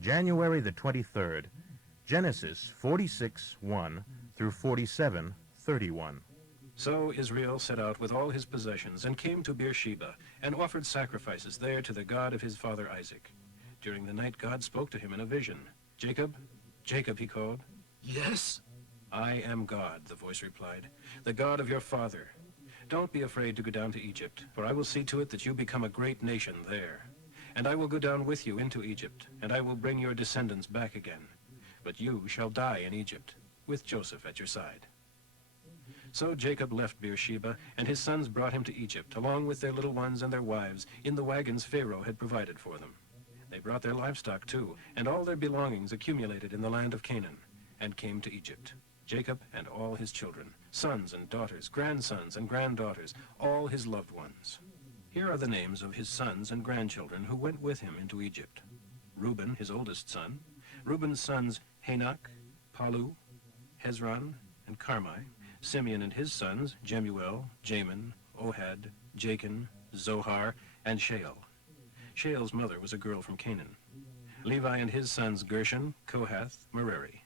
January the 23rd, Genesis 46:1 through 47:31. So Israel set out with all his possessions and came to Beersheba and offered sacrifices there to the God of his father Isaac. During the night God spoke to him in a vision. "Jacob, Jacob," he called. Yes? "I am God," the voice replied, "the God of your father. Don't be afraid to go down to Egypt, for I will see to it that you become a great nation there. And I will go down with you into Egypt, and I will bring your descendants back again. But you shall die in Egypt, with Joseph at your side." So Jacob left Beersheba, and his sons brought him to Egypt, along with their little ones and their wives, in the wagons Pharaoh had provided for them. They brought their livestock too, and all their belongings accumulated in the land of Canaan, and came to Egypt. Jacob and all his children, sons and daughters, grandsons and granddaughters, all his loved ones. Here are the names of his sons and grandchildren who went with him into Egypt. Reuben, his oldest son. Reuben's sons Hanok, Palu, Hezron, and Carmi. Simeon and his sons, Jemuel, Jamin, Ohad, Jachin, Zohar, and Sheol. Sheol's mother was a girl from Canaan. Levi and his sons, Gershon, Kohath, Merari.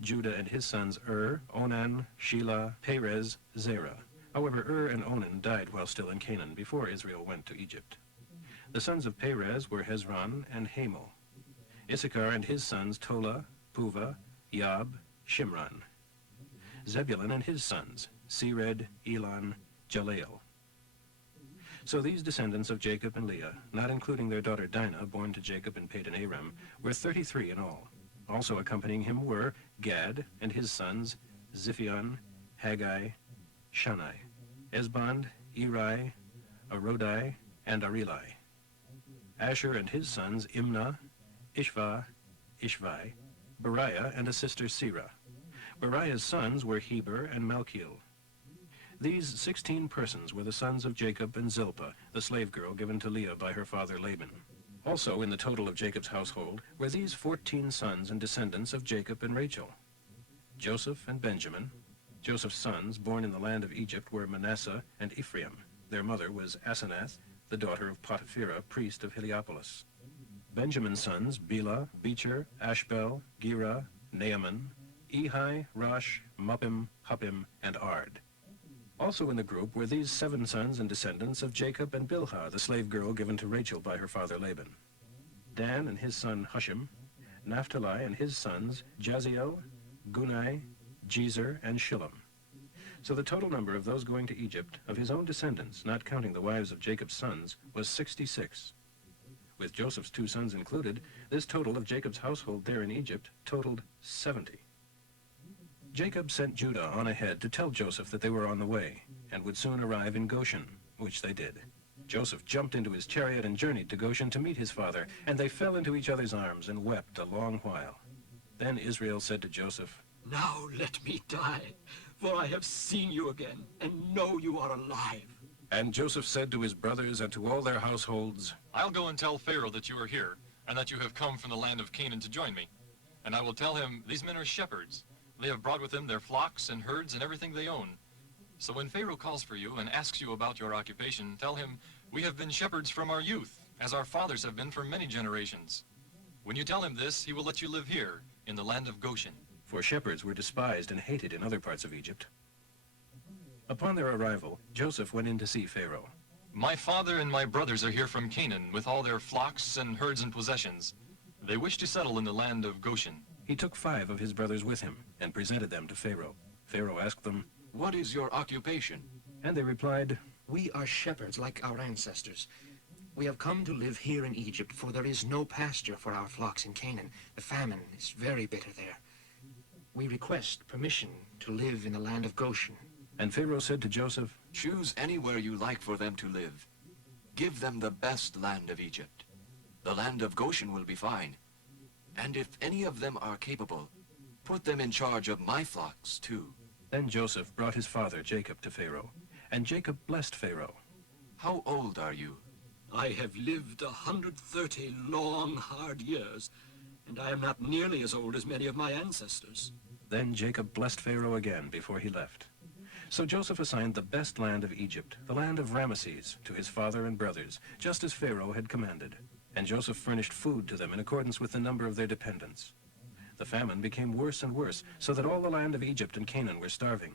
Judah and his sons, Onan, Shelah, Perez, Zerah. However, and Onan died while still in Canaan, before Israel went to Egypt. The sons of Perez were Hezron and Hamel. Issachar and his sons, Tola, Puvah, Yab, Shimron. Zebulun and his sons, Sered, Elon, Jaleel. So these descendants of Jacob and Leah, not including their daughter Dinah, born to Jacob in Padan Aram, were 33 in all. Also accompanying him were Gad and his sons, Ziphion, Haggai, Shannai, Esbond, Eri, Arodai, and Arilai. Asher and his sons, Imnah, Ishvah, Ishvai, Beriah, and a sister Serah. Beriah's sons were Heber and Malchiel. These 16 persons were the sons of Jacob and Zilpah, the slave girl given to Leah by her father Laban. Also in the total of Jacob's household were these 14 sons and descendants of Jacob and Rachel. Joseph and Benjamin. Joseph's sons, born in the land of Egypt, were Manasseh and Ephraim. Their mother was Asenath, the daughter of Potipherah, priest of Heliopolis. Benjamin's sons, Bela, Becher, Ashbel, Gera, Naaman, Ehi, Rosh, Muppim, Huppim, and Ard. Also in the group were these 7 sons and descendants of Jacob and Bilhah, the slave girl given to Rachel by her father Laban. Dan and his son Hushim, Naphtali and his sons Jaziel, Gunai, Jezer, and Shillem. So the total number of those going to Egypt, of his own descendants, not counting the wives of Jacob's sons, was 66. With Joseph's 2 sons included, this total of Jacob's household there in Egypt totaled 70. Jacob sent Judah on ahead to tell Joseph that they were on the way, and would soon arrive in Goshen, which they did. Joseph jumped into his chariot and journeyed to Goshen to meet his father, and they fell into each other's arms and wept a long while. Then Israel said to Joseph, "Now let me die, for I have seen you again, and know you are alive." And Joseph said to his brothers and to all their households, "I'll go and tell Pharaoh that you are here, and that you have come from the land of Canaan to join me. And I will tell him, these men are shepherds. They have brought with them their flocks and herds and everything they own. So when Pharaoh calls for you and asks you about your occupation, tell him, we have been shepherds from our youth, as our fathers have been for many generations. When you tell him this, he will let you live here, in the land of Goshen." For shepherds were despised and hated in other parts of Egypt. Upon their arrival, Joseph went in to see Pharaoh. "My father and my brothers are here from Canaan, with all their flocks and herds and possessions. They wish to settle in the land of Goshen." He took 5 of his brothers with him and presented them to Pharaoh. Pharaoh asked them, "What is your occupation?" And they replied, "We are shepherds like our ancestors. We have come to live here in Egypt, for there is no pasture for our flocks in Canaan. The famine is very bitter there. We request permission to live in the land of Goshen." And Pharaoh said to Joseph, "Choose anywhere you like for them to live. Give them the best land of Egypt. The land of Goshen will be fine. And if any of them are capable, put them in charge of my flocks too." Then Joseph brought his father Jacob to Pharaoh, and Jacob blessed Pharaoh. "How old are you?" "I have lived 130 long, hard years, and I am not nearly as old as many of my ancestors." Then Jacob blessed Pharaoh again before he left. So Joseph assigned the best land of Egypt, the land of Ramesses, to his father and brothers, just as Pharaoh had commanded. and Joseph furnished food to them in accordance with the number of their dependents. The famine became worse and worse, so that all the land of Egypt and Canaan were starving.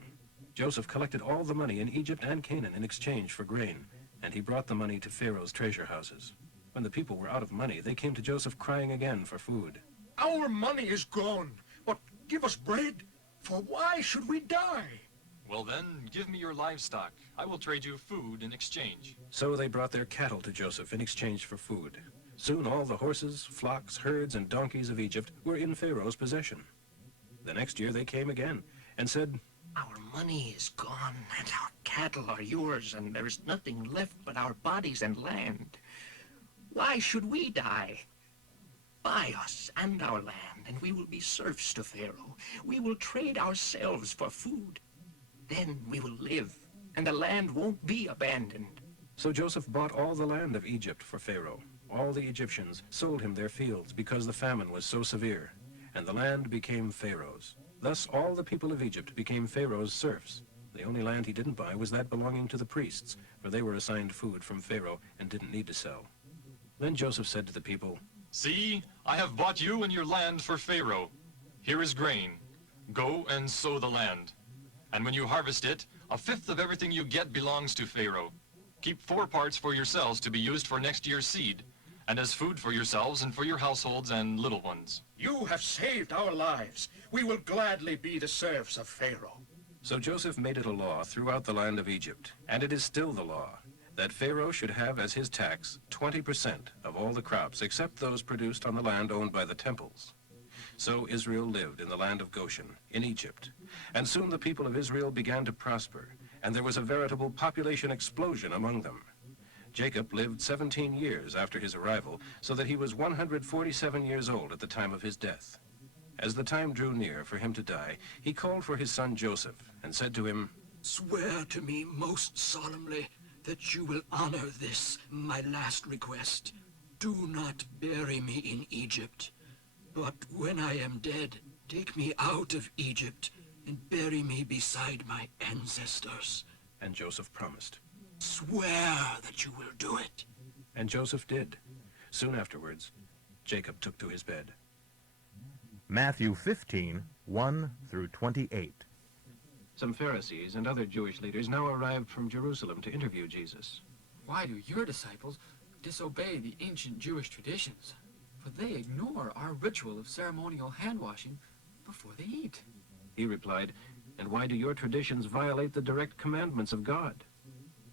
Joseph collected all the money in Egypt and Canaan in exchange for grain, and he brought the money to Pharaoh's treasure houses. When the people were out of money, they came to Joseph crying again for food. Our money is gone, but give us bread, for why should we die? Well then, give me your livestock. I will trade you food in exchange. So they brought their cattle to Joseph in exchange for food. Soon all the horses, flocks, herds, and donkeys of Egypt were in Pharaoh's possession. The next year they came again and said, Our money is gone, and our cattle are yours, and there is nothing left but our bodies and land. Why should we die? Buy us and our land, and we will be serfs to Pharaoh. We will trade ourselves for food. Then we will live, and the land won't be abandoned. So Joseph bought all the land of Egypt for Pharaoh. All the Egyptians sold him their fields because the famine was so severe, and the land became Pharaoh's. Thus all the people of Egypt became Pharaoh's serfs. The only land he didn't buy was that belonging to the priests, for they were assigned food from Pharaoh and didn't need to sell. Then Joseph said to the people, See, I have bought you and your land for Pharaoh. Here is grain. Go and sow the land. And when you harvest it, 1/5 of everything you get belongs to Pharaoh. Keep 4 parts for yourselves to be used for next year's seed, and as food for yourselves and for your households and little ones. You have saved our lives. We will gladly be the serfs of Pharaoh. So Joseph made it a law throughout the land of Egypt, and it is still the law, that Pharaoh should have as his tax 20% of all the crops except those produced on the land owned by the temples. So Israel lived in the land of Goshen, in Egypt, and soon the people of Israel began to prosper, and there was a veritable population explosion among them. Jacob lived 17 years after his arrival, so that he was 147 years old at the time of his death. As the time drew near for him to die, he called for his son Joseph and said to him, Swear to me most solemnly that you will honor this, my last request. Do not bury me in Egypt, but when I am dead, take me out of Egypt and bury me beside my ancestors. And Joseph promised. Swear that you will do it. And Joseph did. Soon afterwards, Jacob took to his bed. Matthew 15, 1 through 28. Some Pharisees and other Jewish leaders now arrived from Jerusalem to interview Jesus. Why do your disciples disobey the ancient Jewish traditions? For they ignore our ritual of ceremonial hand-washing before they eat. He replied, And why do your traditions violate the direct commandments of God?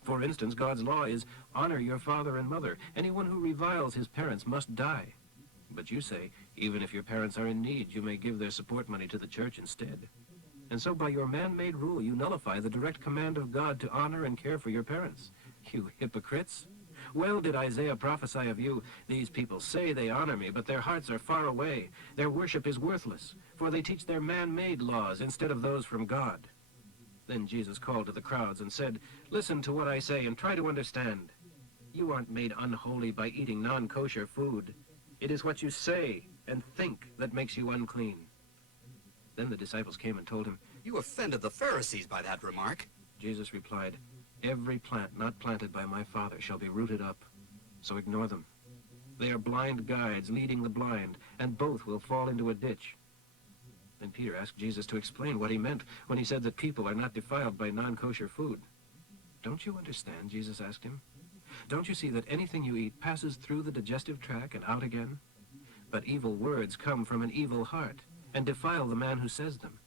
For instance, God's law is, honor your father and mother. Anyone who reviles his parents must die. But you say, even if your parents are in need, you may give their support money to the church instead. And so by your man-made rule, you nullify the direct command of God to honor and care for your parents. You hypocrites! Well did Isaiah prophesy of you, These people say they honor me, but their hearts are far away. Their worship is worthless, for they teach their man-made laws instead of those from God. Then Jesus called to the crowds and said, Listen to what I say and try to understand. You aren't made unholy by eating non-kosher food. It is what you say and think that makes you unclean. Then the disciples came and told him, You offended the Pharisees by that remark. Jesus replied, Every plant not planted by my Father shall be rooted up, so ignore them. They are blind guides leading the blind, and both will fall into a ditch. Then Peter asked Jesus to explain what he meant when he said that people are not defiled by non-kosher food. Don't you understand, Jesus asked him. Don't you see that anything you eat passes through the digestive tract and out again? But evil words come from an evil heart and defile the man who says them.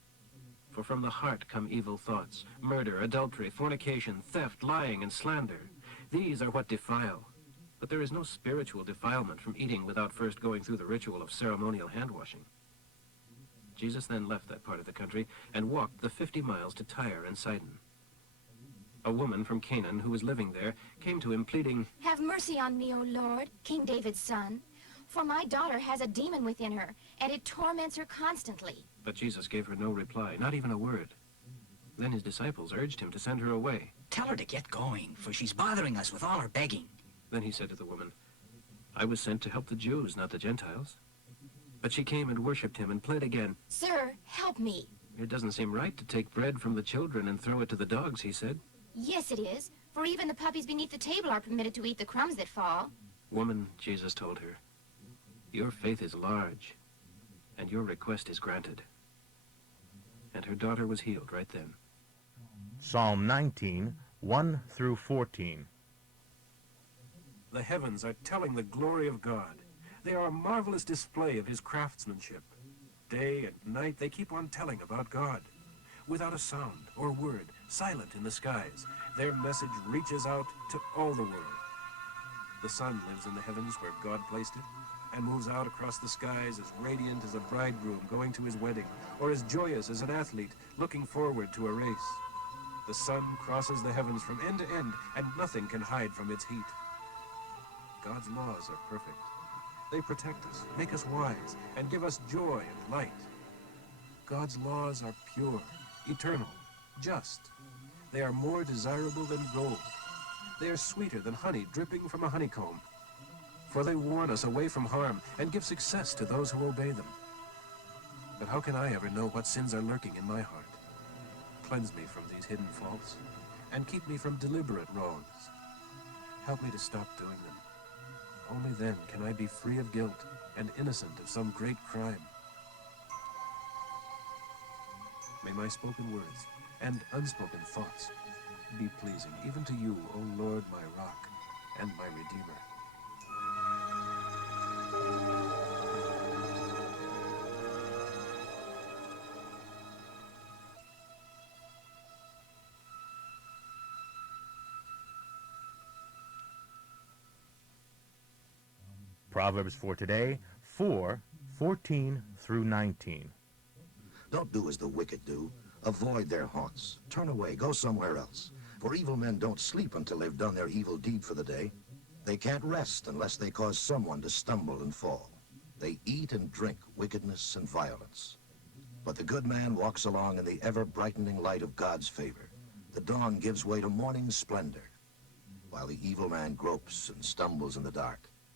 For from the heart come evil thoughts, murder, adultery, fornication, theft, lying, and slander. These are what defile. But there is no spiritual defilement from eating without first going through the ritual of ceremonial hand-washing. Jesus then left that part of the country and walked the 50 miles to Tyre and Sidon. A woman from Canaan who was living there came to him pleading, Have mercy on me, O Lord, King David's son, for my daughter has a demon within her, and it torments her constantly. But Jesus gave her no reply, not even a word. Then his disciples urged him to send her away. Tell her to get going, for she's bothering us with all her begging. Then he said to the woman, I was sent to help the Jews, not the Gentiles. But she came and worshipped him and pled again. Sir, help me. It doesn't seem right to take bread from the children and throw it to the dogs, he said. Yes, it is, for even the puppies beneath the table are permitted to eat the crumbs that fall. Woman, Jesus told her, your faith is large, and your request is granted. And her daughter was healed right then. Psalm 19, 1 through 14. The heavens are telling the glory of God. They are a marvelous display of his craftsmanship. Day and night they keep on telling about God. Without a sound or word, silent in the skies, their message reaches out to all the world. The sun lives in the heavens where God placed it, and moves out across the skies as radiant as a bridegroom going to his wedding, or as joyous as an athlete looking forward to a race. The sun crosses the heavens from end to end, and nothing can hide from its heat. God's laws are perfect. They protect us, make us wise, and give us joy and light. God's laws are pure, eternal, just. They are more desirable than gold. They are sweeter than honey dripping from a honeycomb. For they warn us away from harm and give success to those who obey them. But how can I ever know what sins are lurking in my heart? Cleanse me from these hidden faults, and keep me from deliberate wrongs. Help me to stop doing them. Only then can I be free of guilt and innocent of some great crime. May my spoken words and unspoken thoughts be pleasing even to you, O Lord, my rock and my Redeemer. Proverbs for today, 4:14 through 19. Don't do as the wicked do. Avoid their haunts. Turn away. Go somewhere else. For evil men don't sleep until they've done their evil deed for the day. They can't rest unless they cause someone to stumble and fall. They eat and drink wickedness and violence. But the good man walks along in the ever-brightening light of God's favor. The dawn gives way to morning splendor, while the evil man gropes and stumbles in the dark.